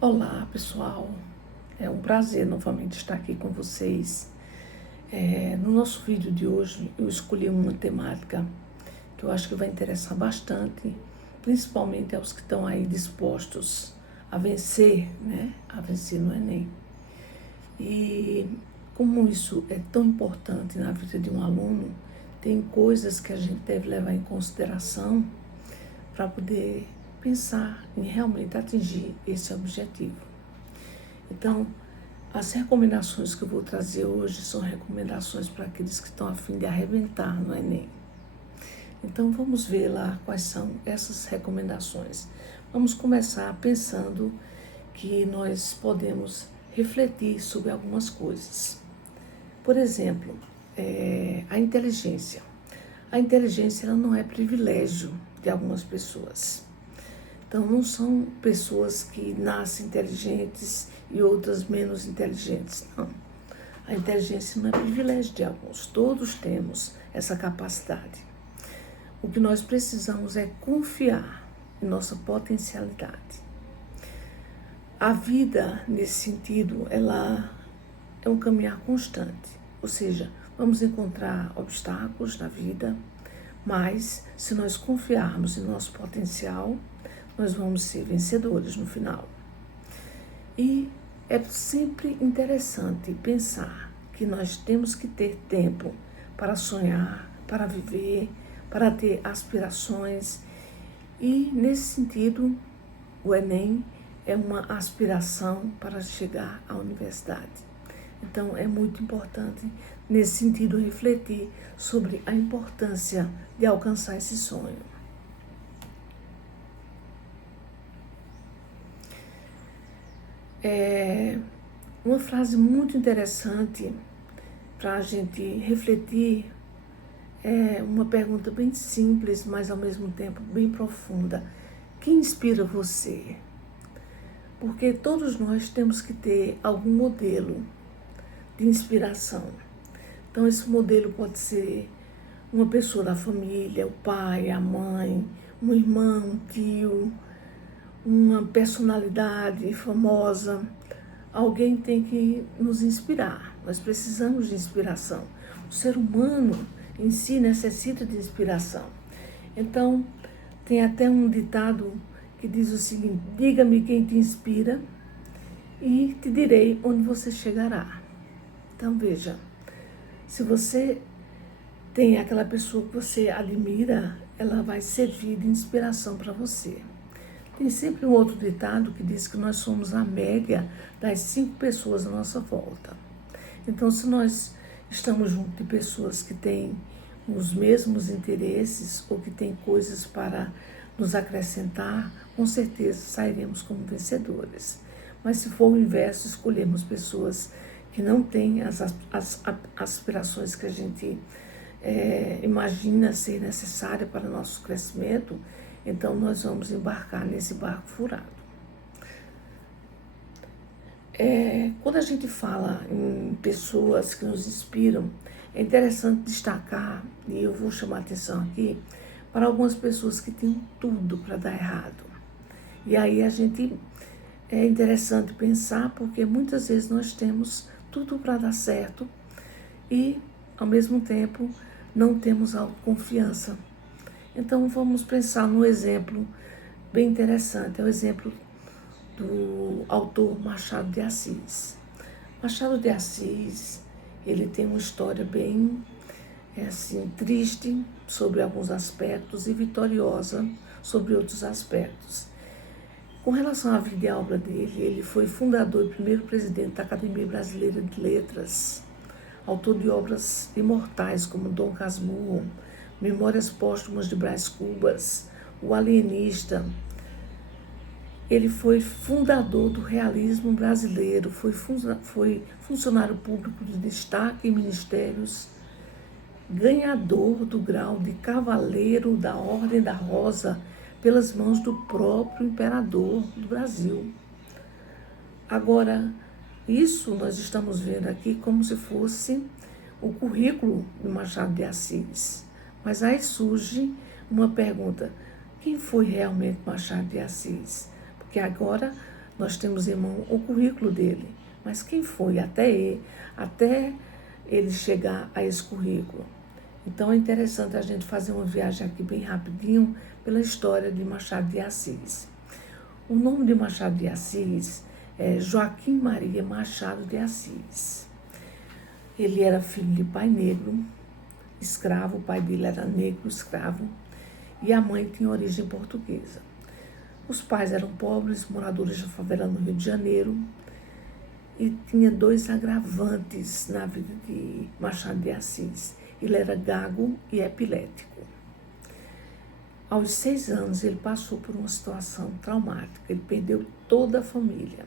Olá, pessoal. É um prazer novamente estar aqui com vocês. No nosso vídeo de hoje, eu escolhi uma temática que eu acho que vai interessar bastante, principalmente aos que estão aí dispostos a vencer, né? A vencer no Enem. E como isso é tão importante na vida de um aluno, tem coisas que a gente deve levar em consideração para poder pensar em realmente atingir esse objetivo. Então, as recomendações que eu vou trazer hoje são recomendações para aqueles que estão a fim de arrebentar no Enem. Então, vamos ver lá quais são essas recomendações. Vamos começar pensando que nós podemos refletir sobre algumas coisas. Por exemplo, a inteligência. A inteligência ela não é privilégio de algumas pessoas. Então, não são pessoas que nascem inteligentes e outras menos inteligentes, não. A inteligência não é privilégio de alguns, todos temos essa capacidade. O que nós precisamos é confiar em nossa potencialidade. A vida, nesse sentido, ela é um caminhar constante, ou seja, vamos encontrar obstáculos na vida, mas se nós confiarmos em nosso potencial, nós vamos ser vencedores no final. E é sempre interessante pensar que nós temos que ter tempo para sonhar, para viver, para ter aspirações. E, nesse sentido, o Enem é uma aspiração para chegar à universidade. Então, é muito importante, nesse sentido, refletir sobre a importância de alcançar esse sonho. Uma frase muito interessante para a gente refletir, é uma pergunta bem simples, mas ao mesmo tempo bem profunda. Quem inspira você? Porque todos nós temos que ter algum modelo de inspiração. Então, esse modelo pode ser uma pessoa da família, o pai, a mãe, um irmão, um tio, uma personalidade famosa. Alguém tem que nos inspirar. Nós precisamos de inspiração. O ser humano em si necessita de inspiração. Então, tem até um ditado que diz o seguinte: diga-me quem te inspira e te direi onde você chegará. Então, veja, se você tem aquela pessoa que você admira, ela vai servir de inspiração para você. Tem sempre um outro ditado que diz que nós somos a média das 5 pessoas à nossa volta. Então, se nós estamos junto de pessoas que têm os mesmos interesses ou que têm coisas para nos acrescentar, com certeza sairemos como vencedores. Mas se for o inverso, escolhermos pessoas que não têm as aspirações que a gente imagina ser necessária para o nosso crescimento, então nós vamos embarcar nesse barco furado. Quando a gente fala em pessoas que nos inspiram, é interessante destacar, e eu vou chamar a atenção aqui, para algumas pessoas que têm tudo para dar errado. E aí é interessante pensar, porque muitas vezes nós temos tudo para dar certo e, ao mesmo tempo, não temos autoconfiança. Então, vamos pensar num exemplo bem interessante, é o exemplo do autor Machado de Assis. Machado de Assis, ele tem uma história bem triste sobre alguns aspectos e vitoriosa sobre outros aspectos. Com relação à vida e à obra dele, ele foi fundador e primeiro presidente da Academia Brasileira de Letras, autor de obras imortais como Dom Casmurro, Memórias Póstumas de Brás Cubas, O Alienista. Ele foi fundador do realismo brasileiro, foi funcionário público de destaque em ministérios, ganhador do grau de Cavaleiro da Ordem da Rosa pelas mãos do próprio imperador do Brasil. Agora, isso nós estamos vendo aqui como se fosse o currículo de Machado de Assis. Mas aí surge uma pergunta: quem foi realmente Machado de Assis? Porque agora nós temos em mão o currículo dele. Mas quem foi até ele chegar a esse currículo? Então é interessante a gente fazer uma viagem aqui bem rapidinho pela história de Machado de Assis. O nome de Machado de Assis é Joaquim Maria Machado de Assis. Ele era filho de pai negro, escravo, o pai dele era negro, escravo, e a mãe tinha origem portuguesa. Os pais eram pobres, moradores de favela no Rio de Janeiro, e tinha 2 agravantes na vida de Machado de Assis. Ele era gago e epilético. Aos 6 anos, ele passou por uma situação traumática. Ele perdeu toda a família.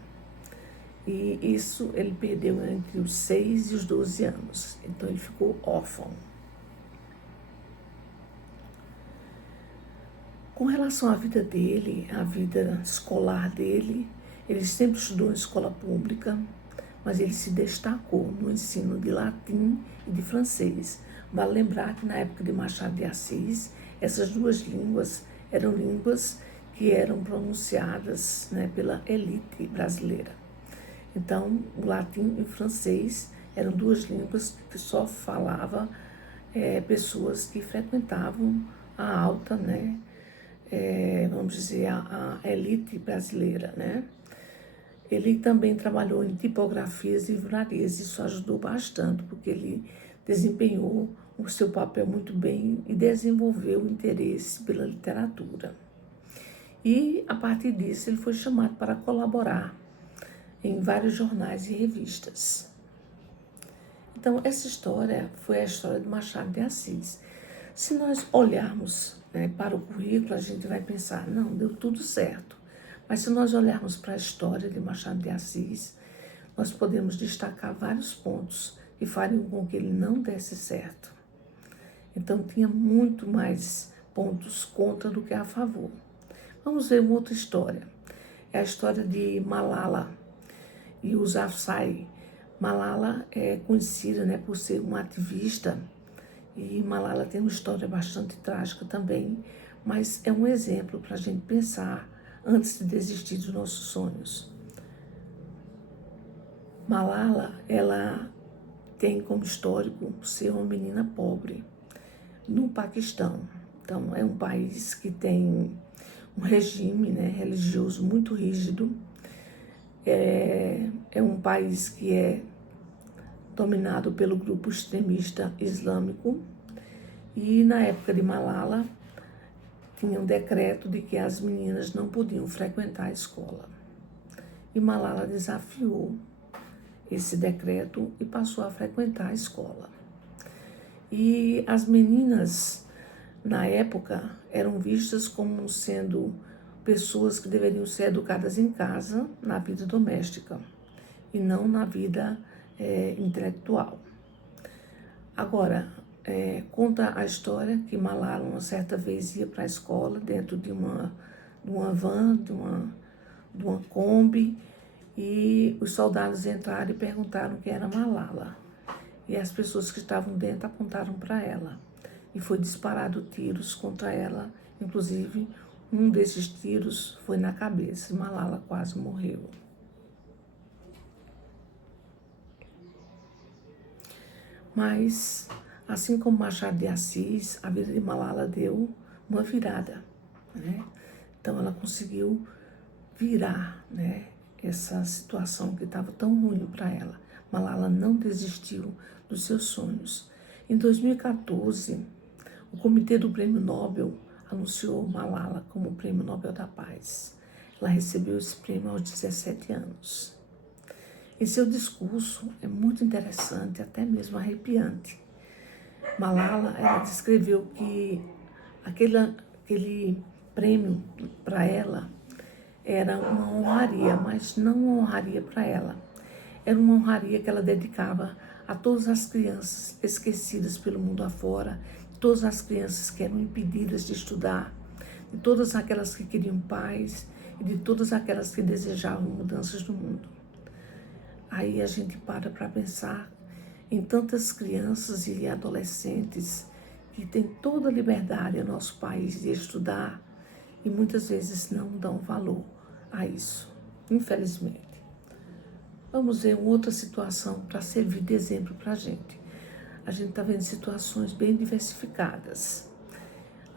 E isso ele perdeu entre os 6 e os 12 anos. Então, ele ficou órfão. Com relação à vida dele, à vida escolar dele, ele sempre estudou em escola pública, mas ele se destacou no ensino de latim e de francês. Vale lembrar que na época de Machado de Assis, essas 2 línguas eram línguas que eram pronunciadas, né, pela elite brasileira. Então, o latim e o francês eram 2 línguas que só falava pessoas que frequentavam a alta, né, vamos dizer, a elite brasileira, né? Ele também trabalhou em tipografias e livrarias, isso ajudou bastante, porque ele desempenhou o seu papel muito bem e desenvolveu o interesse pela literatura. E, a partir disso, ele foi chamado para colaborar em vários jornais e revistas. Então, essa história foi a história de Machado de Assis. Se nós olharmos, né, para o currículo, a gente vai pensar, não, deu tudo certo. Mas se nós olharmos para a história de Machado de Assis, nós podemos destacar vários pontos que fariam com que ele não desse certo. Então, tinha muito mais pontos contra do que a favor. Vamos ver uma outra história. É a história de Malala Yousafzai. Malala é conhecida, né, por ser uma ativista, e Malala tem uma história bastante trágica também, mas é um exemplo para a gente pensar antes de desistir dos nossos sonhos. Malala, ela tem como histórico ser uma menina pobre no Paquistão. Então, é um país que tem um regime, né, religioso muito rígido. É um país que é dominado pelo grupo extremista islâmico. E na época de Malala, tinha um decreto de que as meninas não podiam frequentar a escola. E Malala desafiou esse decreto e passou a frequentar a escola. E as meninas, na época, eram vistas como sendo pessoas que deveriam ser educadas em casa, na vida doméstica, e não na vida intelectual. Agora, conta a história que Malala, uma certa vez, ia para a escola dentro de uma van, de uma Kombi, e os soldados entraram e perguntaram quem era Malala. E as pessoas que estavam dentro apontaram para ela. E foi disparado tiros contra ela. Inclusive, um desses tiros foi na cabeça. E Malala quase morreu. Mas, assim como Machado de Assis, a vida de Malala deu uma virada, né? Então, ela conseguiu virar, né, essa situação que estava tão ruim para ela. Malala não desistiu dos seus sonhos. Em 2014, o Comitê do Prêmio Nobel anunciou Malala como Prêmio Nobel da Paz. Ela recebeu esse prêmio aos 17 anos. E seu discurso é muito interessante, até mesmo arrepiante. Malala, ela descreveu que aquele prêmio para ela era uma honraria, mas não uma honraria para ela. Era uma honraria que ela dedicava a todas as crianças esquecidas pelo mundo afora, todas as crianças que eram impedidas de estudar, de todas aquelas que queriam paz e de todas aquelas que desejavam mudanças no mundo. Aí a gente para pensar em tantas crianças e adolescentes que têm toda a liberdade no nosso país de estudar e muitas vezes não dão valor a isso. infelizmente. Vamos ver uma outra situação para servir de exemplo para a gente. A gente está vendo situações bem diversificadas.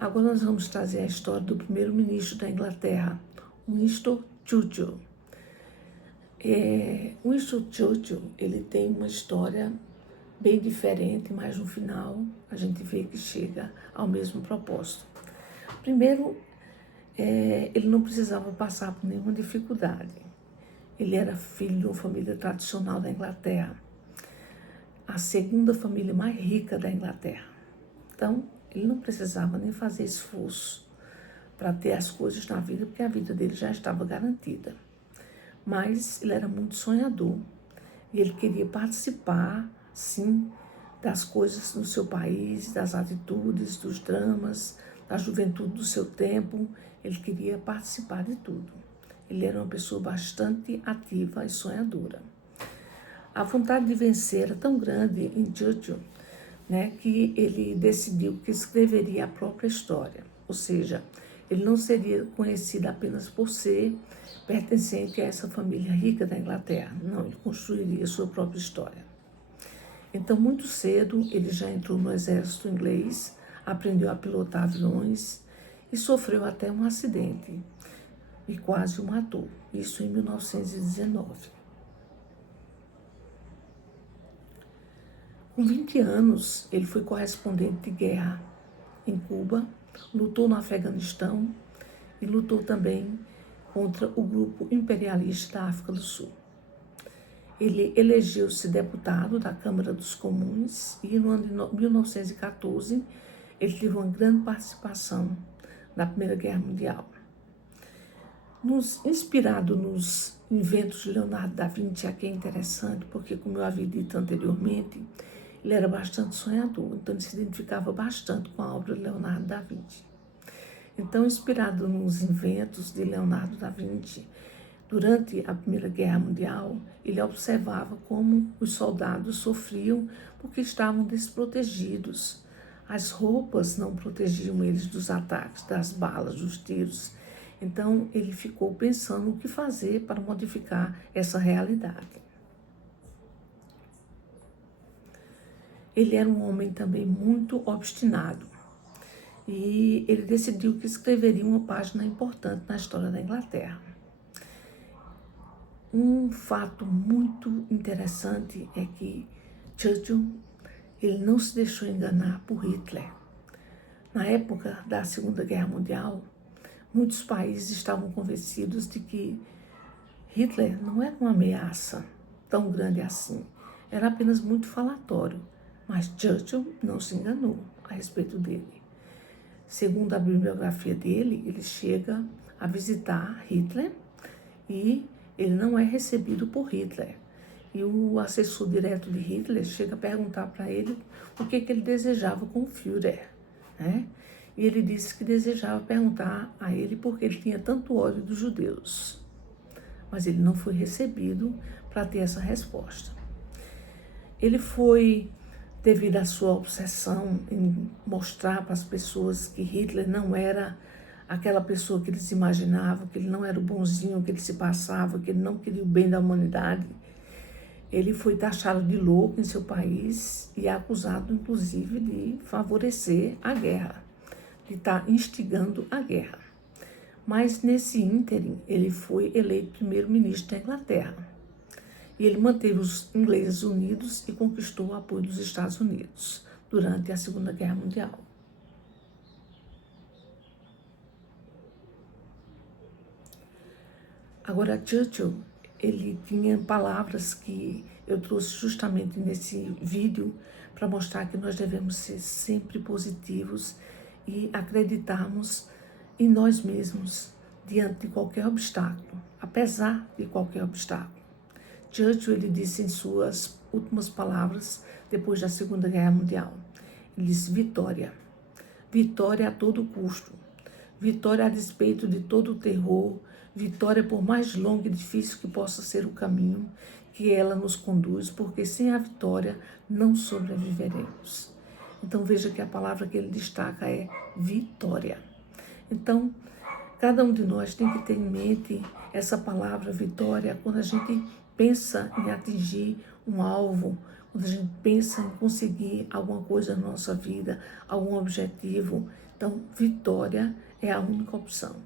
Agora nós vamos trazer a história do primeiro-ministro da Inglaterra, Winston Churchill. Winston Churchill, ele tem uma história bem diferente, mas no final a gente vê que chega ao mesmo propósito. Primeiro, ele não precisava passar por nenhuma dificuldade. Ele era filho de uma família tradicional da Inglaterra, a segunda família mais rica da Inglaterra. Então, ele não precisava nem fazer esforço para ter as coisas na vida, porque a vida dele já estava garantida. Mas ele era muito sonhador e ele queria participar, sim, das coisas do seu país, das atitudes, dos dramas, da juventude do seu tempo. Ele queria participar de tudo. Ele era uma pessoa bastante ativa e sonhadora. A vontade de vencer era tão grande em Churchill, que ele decidiu que escreveria a própria história. Ou seja, ele não seria conhecido apenas por ser pertencente a essa família rica da Inglaterra. Não, ele construiria sua própria história. Então, muito cedo, ele já entrou no exército inglês, aprendeu a pilotar aviões e sofreu até um acidente e quase o matou. Isso em 1919. Com 20 anos, ele foi correspondente de guerra em Cuba, lutou no Afeganistão e lutou também contra o grupo imperialista da África do Sul. Ele elegeu-se deputado da Câmara dos Comuns e no ano de 1914 ele teve uma grande participação na Primeira Guerra Mundial. Inspirado nos inventos de Leonardo da Vinci, aqui é interessante, porque, como eu havia dito anteriormente, ele era bastante sonhador, então ele se identificava bastante com a obra de Leonardo da Vinci. Então, inspirado nos inventos de Leonardo da Vinci, durante a Primeira Guerra Mundial, ele observava como os soldados sofriam porque estavam desprotegidos. As roupas não protegiam eles dos ataques, das balas, dos tiros. Então, ele ficou pensando o que fazer para modificar essa realidade. Ele era um homem também muito obstinado e ele decidiu que escreveria uma página importante na história da Inglaterra. Um fato muito interessante é que Churchill, ele não se deixou enganar por Hitler. Na época da Segunda Guerra Mundial, muitos países estavam convencidos de que Hitler não era uma ameaça tão grande assim, era apenas muito falatório, mas Churchill não se enganou a respeito dele. Segundo a bibliografia dele, ele chega a visitar Hitler e ele não é recebido por Hitler. E o assessor direto de Hitler chega a perguntar para ele o que ele desejava com o Führer, E ele disse que desejava perguntar a ele por que ele tinha tanto ódio dos judeus. Mas ele não foi recebido para ter essa resposta. Ele foi, devido à sua obsessão em mostrar para as pessoas que Hitler não era aquela pessoa que eles imaginavam, que ele não era o bonzinho, que ele se passava, que ele não queria o bem da humanidade, ele foi taxado de louco em seu país e acusado, inclusive, de favorecer a guerra, de estar instigando a guerra. Mas, nesse ínterim, ele foi eleito primeiro-ministro da Inglaterra. E ele manteve os ingleses unidos e conquistou o apoio dos Estados Unidos durante a Segunda Guerra Mundial. Agora, Churchill, ele tinha palavras que eu trouxe justamente nesse vídeo para mostrar que nós devemos ser sempre positivos e acreditarmos em nós mesmos diante de qualquer obstáculo, apesar de qualquer obstáculo. Churchill, ele disse em suas últimas palavras depois da Segunda Guerra Mundial, ele disse: vitória, vitória a todo custo, vitória a despeito de todo o terror, vitória por mais longo e difícil que possa ser o caminho que ela nos conduz, porque sem a vitória não sobreviveremos. Então veja que a palavra que ele destaca é vitória. Então, Cada um de nós tem que ter em mente essa palavra vitória quando a gente pensa em atingir um alvo, quando a gente pensa em conseguir alguma coisa na nossa vida, algum objetivo. Então, vitória é a única opção.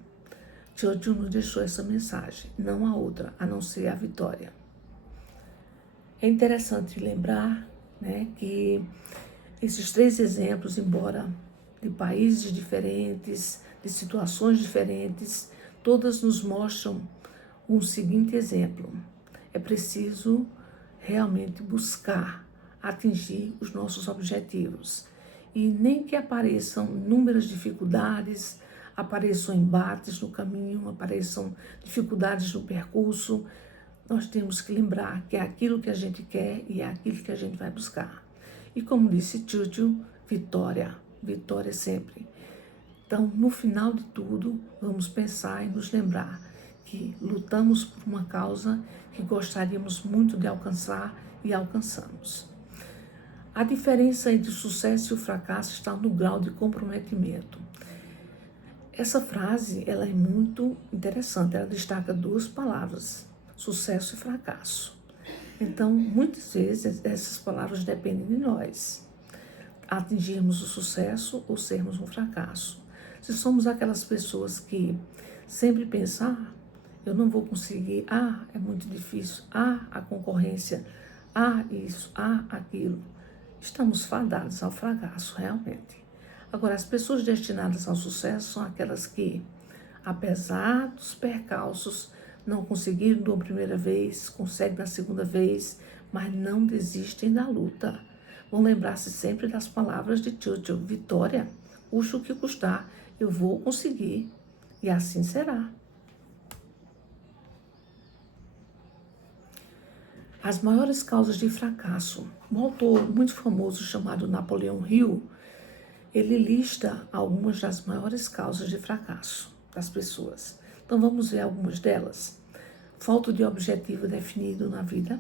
Churchill nos deixou essa mensagem, não há outra, a não ser a vitória. É interessante lembrar, né, que esses 3 exemplos, embora de países diferentes, de situações diferentes, todas nos mostram um seguinte exemplo: é preciso realmente buscar atingir os nossos objetivos. E nem que apareçam inúmeras dificuldades, apareçam embates no caminho, apareçam dificuldades no percurso, nós temos que lembrar que é aquilo que a gente quer e é aquilo que a gente vai buscar. E como disse Churchill, vitória, vitória sempre. Então, no final de tudo, vamos pensar e nos lembrar que lutamos por uma causa que gostaríamos muito de alcançar e alcançamos. A diferença entre o sucesso e o fracasso está no grau de comprometimento. Essa frase, ela é muito interessante, ela destaca 2 palavras, sucesso e fracasso. Então, muitas vezes, essas palavras dependem de nós, atingirmos o sucesso ou sermos um fracasso. Se somos aquelas pessoas que sempre pensam, eu não vou conseguir, é muito difícil, a concorrência, isso, aquilo, estamos fadados ao fracasso, realmente. Agora, as pessoas destinadas ao sucesso são aquelas que, apesar dos percalços, não conseguiram da primeira vez, conseguem da segunda vez, mas não desistem da luta. Vão lembrar-se sempre das palavras de Churchill: vitória, custe o que custar, eu vou conseguir, e assim será. As maiores causas de fracasso. Um autor muito famoso chamado Napoleão Hill, ele lista algumas das maiores causas de fracasso das pessoas. Então vamos ver algumas delas. Falta de objetivo definido na vida,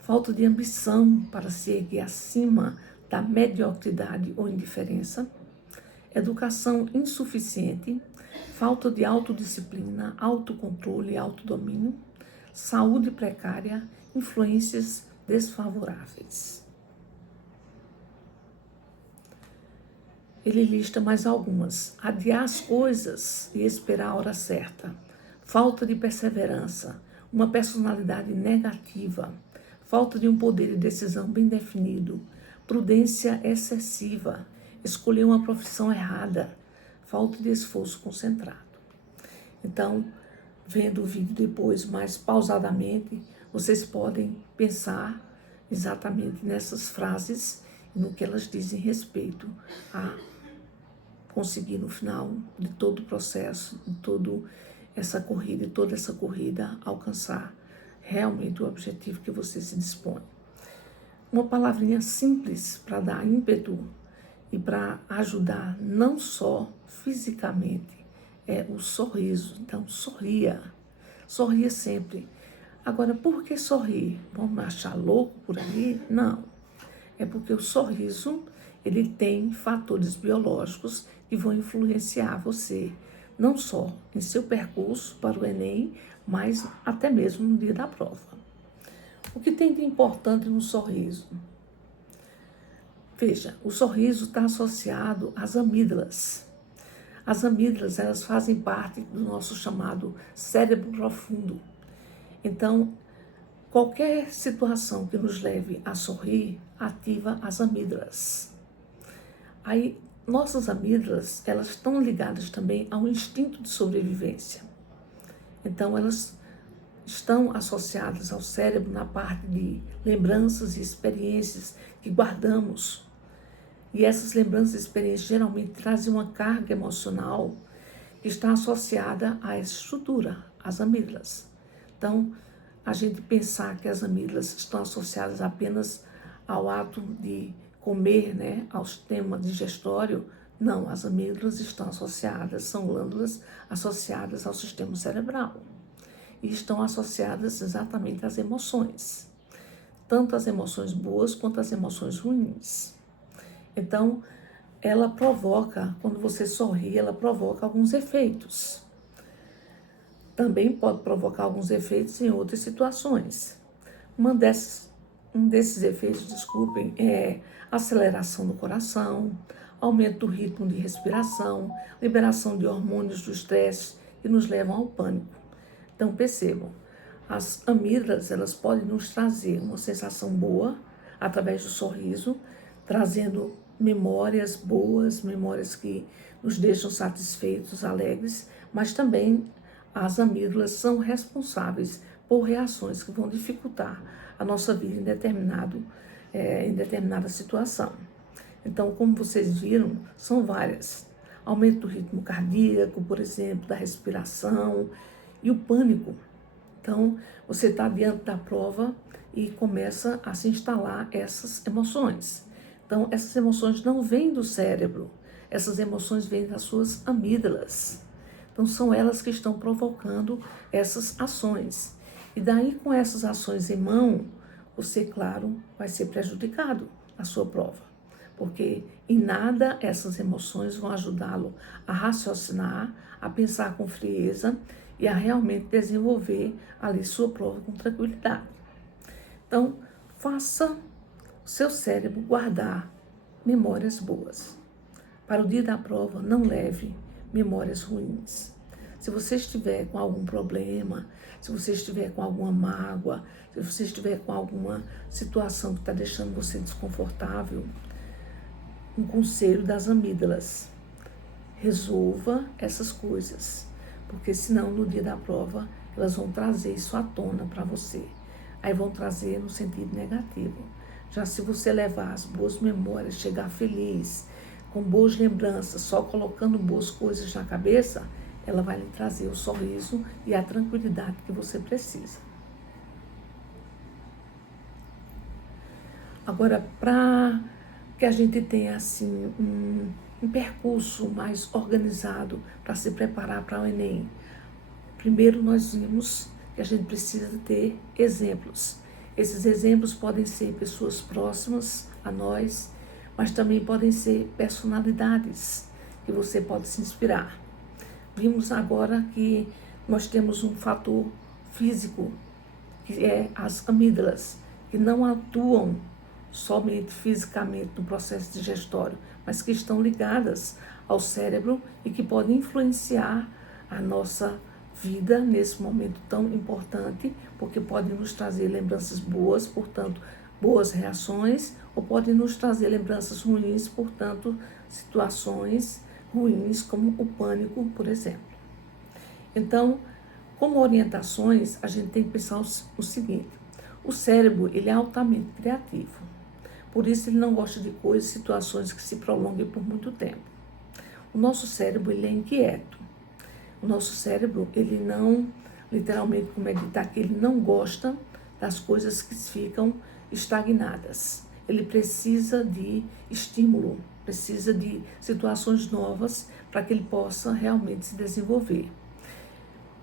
falta de ambição para se erguer acima da mediocridade ou indiferença, educação insuficiente, falta de autodisciplina, autocontrole e autodomínio, saúde precária, influências desfavoráveis. Ele lista mais algumas: adiar as coisas e esperar a hora certa, falta de perseverança, uma personalidade negativa, falta de um poder de decisão bem definido, prudência excessiva, escolher uma profissão errada, falta de esforço concentrado. Então, vendo o vídeo depois mais pausadamente, vocês podem pensar exatamente nessas frases e no que elas dizem respeito a conseguir no final de todo o processo, de toda essa corrida, alcançar realmente o objetivo que você se dispõe. Uma palavrinha simples para dar ímpeto e para ajudar não só fisicamente, é o sorriso. Então, sorria sempre. Agora, por que sorrir? Vamos me achar louco por aí? Não. É porque o sorriso, ele tem fatores biológicos que vão influenciar você, não só em seu percurso para o Enem, mas até mesmo no dia da prova. O que tem de importante no sorriso? Veja, o sorriso está associado às amígdalas. As amígdalas, elas fazem parte do nosso chamado cérebro profundo. Então, qualquer situação que nos leve a sorrir, ativa as amígdalas. Aí, nossas amígdalas, elas estão ligadas também ao instinto de sobrevivência. Então, elas estão associadas ao cérebro na parte de lembranças e experiências que guardamos. E essas lembranças e experiências geralmente trazem uma carga emocional que está associada à estrutura, às amígdalas. Então, a gente pensar que as amígdalas estão associadas apenas ao ato de comer, né, ao sistema digestório, não, as amígdalas estão associadas, são glândulas associadas ao sistema cerebral e estão associadas exatamente às emoções, tanto as emoções boas quanto as emoções ruins. Então, ela provoca, quando você sorri, ela provoca alguns efeitos. Também pode provocar alguns efeitos em outras situações. Um desses efeitos, desculpem, é aceleração do coração, aumento do ritmo de respiração, liberação de hormônios do estresse que nos levam ao pânico. Então percebam, as amígdalas, elas podem nos trazer uma sensação boa através do sorriso, trazendo memórias boas, memórias que nos deixam satisfeitos, alegres, mas também as amígdalas são responsáveis por reações que vão dificultar a nossa vida em determinada situação. Então, como vocês viram, são várias. Aumento do ritmo cardíaco, por exemplo, da respiração e o pânico. Então, você está diante da prova e começa a se instalar essas emoções. Então, essas emoções não vêm do cérebro, essas emoções vêm das suas amígdalas. Então, são elas que estão provocando essas ações. E daí, com essas ações em mão, você, claro, vai ser prejudicado na sua prova. Porque em nada essas emoções vão ajudá-lo a raciocinar, a pensar com frieza e a realmente desenvolver ali sua prova com tranquilidade. Então, faça o seu cérebro guardar memórias boas. Para o dia da prova, não leve memórias ruins. Se você estiver com algum problema, se você estiver com alguma mágoa, se você estiver com alguma situação que está deixando você desconfortável, um conselho das amígdalas: resolva essas coisas, porque senão no dia da prova elas vão trazer isso à tona para você. Aí vão trazer no sentido negativo. Já se você levar as boas memórias, chegar feliz, com boas lembranças, só colocando boas coisas na cabeça, ela vai lhe trazer o sorriso e a tranquilidade que você precisa. Agora, para que a gente tenha assim um percurso mais organizado para se preparar para o Enem, primeiro nós vimos que a gente precisa ter exemplos. Esses exemplos podem ser pessoas próximas a nós, mas também podem ser personalidades que você pode se inspirar. Vimos agora que nós temos um fator físico, que é as amígdalas, que não atuam somente fisicamente no processo digestório, mas que estão ligadas ao cérebro e que podem influenciar a nossa vida nesse momento tão importante, porque podem nos trazer lembranças boas, portanto, boas reações, ou podem nos trazer lembranças ruins, portanto, situações ruins, como o pânico, por exemplo. Então, como orientações, a gente tem que pensar o seguinte: o cérebro, ele é altamente criativo. Por isso, ele não gosta de coisas, situações que se prolonguem por muito tempo. O nosso cérebro, ele é inquieto. O nosso cérebro, ele não, literalmente, como é que está, que ele não gosta das coisas que ficam estagnadas. Ele precisa de estímulo, precisa de situações novas para que ele possa realmente se desenvolver.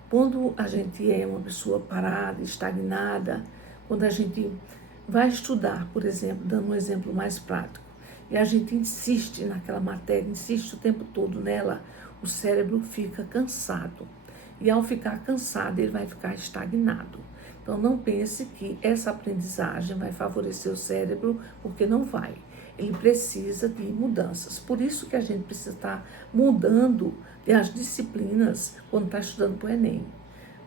Quando a gente é uma pessoa parada, estagnada, quando a gente vai estudar, por exemplo, dando um exemplo mais prático, e a gente insiste naquela matéria, insiste o tempo todo nela, o cérebro fica cansado. E ao ficar cansado, ele vai ficar estagnado. Então, não pense que essa aprendizagem vai favorecer o cérebro, porque não vai. Ele precisa de mudanças. Por isso que a gente precisa estar mudando as disciplinas quando está estudando para o Enem,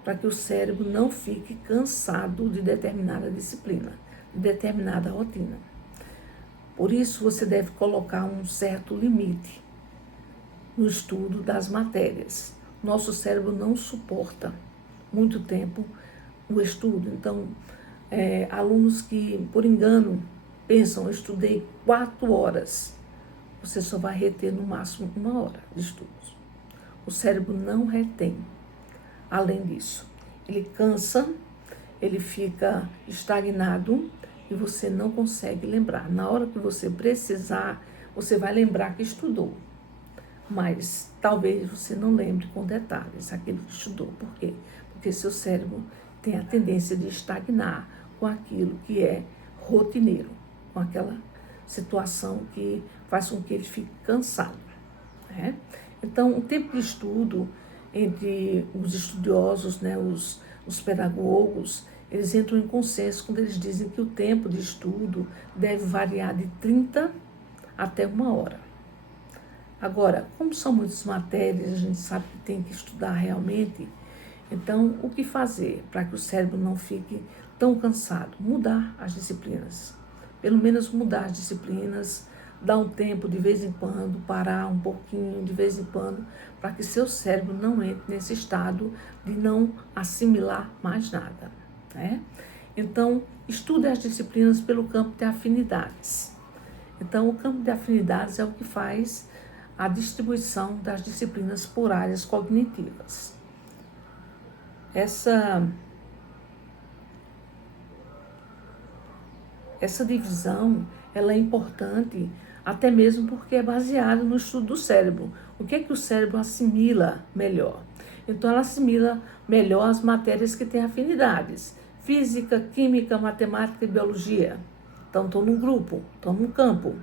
para que o cérebro não fique cansado de determinada disciplina, de determinada rotina. Por isso, você deve colocar um certo limite no estudo das matérias. Nosso cérebro não suporta muito tempo o estudo. Então, alunos que, por engano, pensam: eu estudei 4 horas, você só vai reter no máximo 1 hora de estudos. O cérebro não retém. Além disso, ele cansa, ele fica estagnado e você não consegue lembrar. Na hora que você precisar, você vai lembrar que estudou, mas talvez você não lembre com detalhes aquilo que estudou. Por quê? Porque seu cérebro tem a tendência de estagnar com aquilo que é rotineiro, com aquela situação que faz com que ele fique cansado, né? Então, o tempo de estudo entre os estudiosos, né, os pedagogos, eles entram em consenso quando eles dizem que o tempo de estudo deve variar de 30 até 1 hora. Agora, como são muitas matérias, a gente sabe que tem que estudar realmente, então o que fazer para que o cérebro não fique tão cansado? Mudar as disciplinas. Pelo menos mudar as disciplinas, dar um tempo de vez em quando, parar um pouquinho de vez em quando, para que seu cérebro não entre nesse estado de não assimilar mais nada, né? Então, estude as disciplinas pelo campo de afinidades. Então, o campo de afinidades é o que faz a distribuição das disciplinas por áreas cognitivas. Essa divisão, ela é importante até mesmo porque é baseada no estudo do cérebro. O que é que o cérebro assimila melhor? Então, ela assimila melhor as matérias que têm afinidades. Física, química, matemática e biologia. Então, estou num grupo, estou num campo.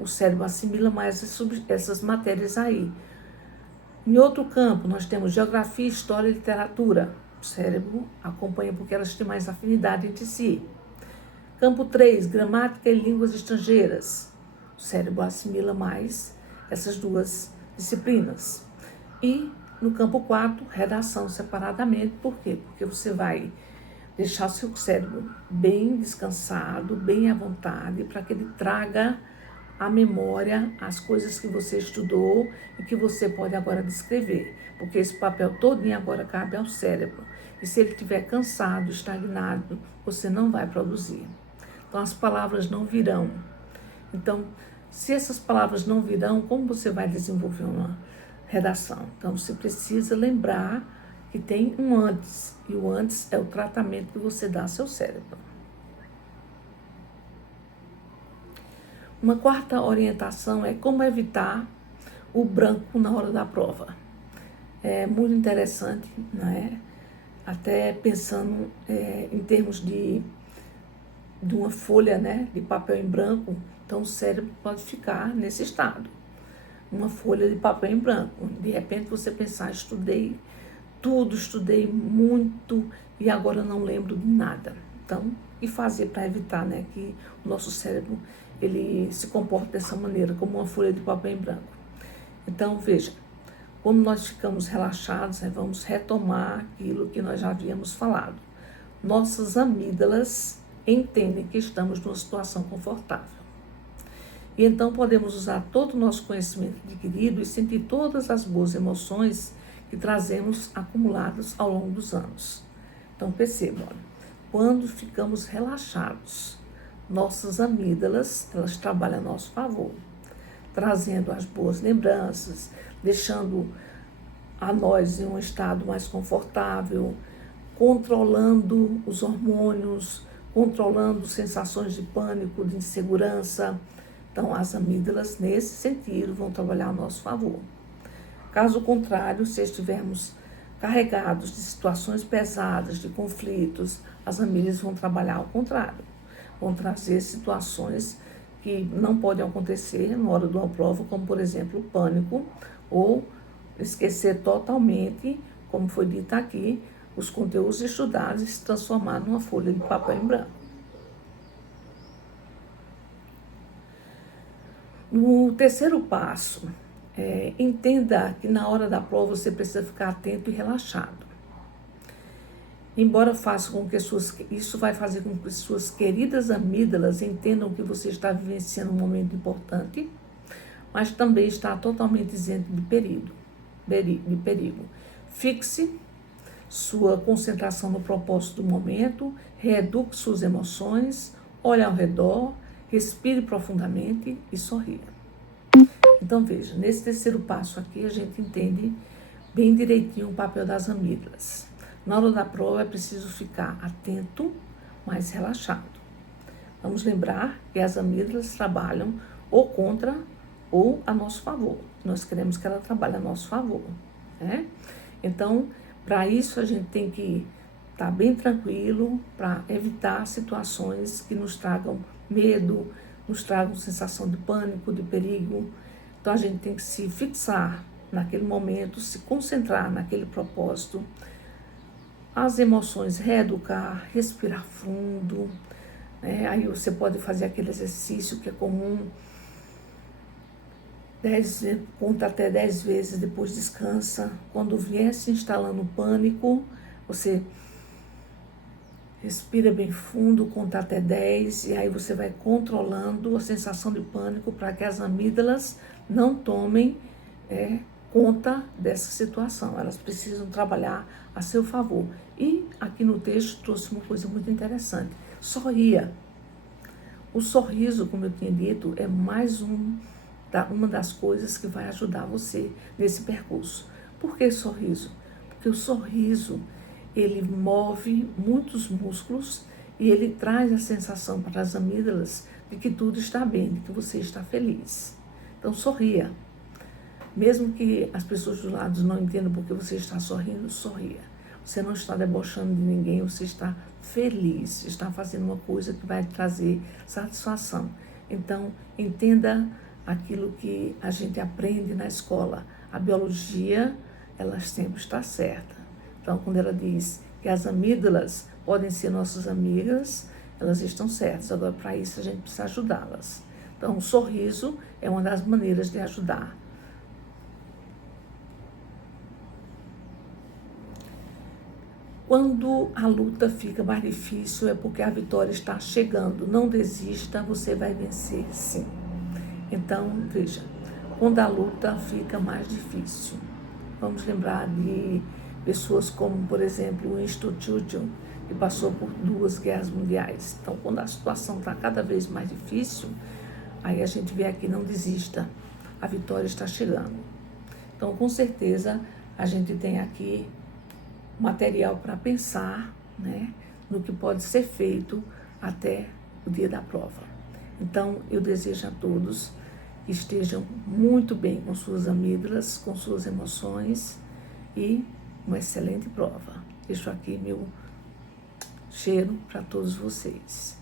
O cérebro assimila mais essas matérias aí. Em outro campo, nós temos geografia, história e literatura. O cérebro acompanha porque elas têm mais afinidade entre si. Campo 3, gramática e línguas estrangeiras. O cérebro assimila mais essas duas disciplinas. E no campo 4, redação separadamente. Por quê? Porque você vai deixar o seu cérebro bem descansado, bem à vontade, para que ele traga à memória as coisas que você estudou e que você pode agora descrever. Porque esse papel todinho agora cabe ao cérebro. E se ele estiver cansado, estagnado, você não vai produzir. Então, as palavras não virão. Então, se essas palavras não virão, como você vai desenvolver uma redação? Então, você precisa lembrar que tem um antes. E o antes é o tratamento que você dá ao seu cérebro. Uma quarta orientação é como evitar o branco na hora da prova. É muito interessante, né? Até pensando em termos de uma folha, né, de papel em branco, então o cérebro pode ficar nesse estado. Uma folha de papel em branco. De repente você pensar, estudei tudo, estudei muito e agora não lembro de nada. Então, o que fazer para evitar, né, que o nosso cérebro ele se comporte dessa maneira, como uma folha de papel em branco? Então, veja, quando nós ficamos relaxados, vamos retomar aquilo que nós já havíamos falado. Nossas amígdalas entendem que estamos numa situação confortável. E então podemos usar todo o nosso conhecimento adquirido e sentir todas as boas emoções que trazemos acumuladas ao longo dos anos. Então percebam, quando ficamos relaxados, nossas amígdalas, elas trabalham a nosso favor, trazendo as boas lembranças, deixando a nós em um estado mais confortável, controlando os hormônios, controlando sensações de pânico, de insegurança. Então, as amígdalas, nesse sentido, vão trabalhar a nosso favor. Caso contrário, se estivermos carregados de situações pesadas, de conflitos, as amígdalas vão trabalhar ao contrário. Vão trazer situações que não podem acontecer na hora de uma prova, como, por exemplo, o pânico, ou esquecer totalmente, como foi dito aqui, os conteúdos estudados e se transformar numa folha de papel em branco. No terceiro passo, entenda que na hora da prova você precisa ficar atento e relaxado. Embora faça com que isso vai fazer com que suas queridas amígdalas entendam que você está vivenciando um momento importante, mas também está totalmente isento de perigo. Fixe sua concentração no propósito do momento, reeduque suas emoções, olhe ao redor, respire profundamente e sorria. Então veja, nesse terceiro passo aqui a gente entende bem direitinho o papel das amígdalas. Na hora da prova é preciso ficar atento, mas relaxado. Vamos lembrar que as amígdalas trabalham ou contra ou a nosso favor. Nós queremos que ela trabalhe a nosso favor, né? Então, para isso a gente tem que estar bem tranquilo para evitar situações que nos tragam medo, nos tragam sensação de pânico, de perigo. Então a gente tem que se fixar naquele momento, se concentrar naquele propósito. As emoções, reeducar, respirar fundo, né? Aí você pode fazer aquele exercício que é comum, conta até 10 vezes, depois descansa. Quando vier se instalando o pânico, você respira bem fundo, conta até 10, e aí você vai controlando a sensação de pânico para que as amígdalas não tomem conta dessa situação. Elas precisam trabalhar a seu favor. E aqui no texto trouxe uma coisa muito interessante. Sorria. O sorriso, como eu tinha dito, é mais uma das coisas que vai ajudar você nesse percurso. Por que sorriso? Porque o sorriso, ele move muitos músculos e ele traz a sensação para as amígdalas de que tudo está bem, de que você está feliz. Então sorria. Mesmo que as pessoas do lado não entendam porque você está sorrindo, sorria. Você não está debochando de ninguém, você está feliz, está fazendo uma coisa que vai trazer satisfação. Então, entenda aquilo que a gente aprende na escola. A biologia, ela sempre está certa. Então, quando ela diz que as amígdalas podem ser nossas amigas, elas estão certas. Agora, para isso, a gente precisa ajudá-las. Então, o sorriso é uma das maneiras de ajudar. Quando a luta fica mais difícil, é porque a vitória está chegando. Não desista, você vai vencer, sim. Então, veja, quando a luta fica mais difícil, vamos lembrar de pessoas como, por exemplo, Winston Churchill, que passou por 2 guerras mundiais. Então, quando a situação está cada vez mais difícil, aí a gente vê aqui, não desista, a vitória está chegando. Então, com certeza, a gente tem aqui material para pensar, né, no que pode ser feito até o dia da prova. Então, eu desejo a todos que estejam muito bem com suas amígdalas, com suas emoções e uma excelente prova. Deixo aqui meu cheiro para todos vocês.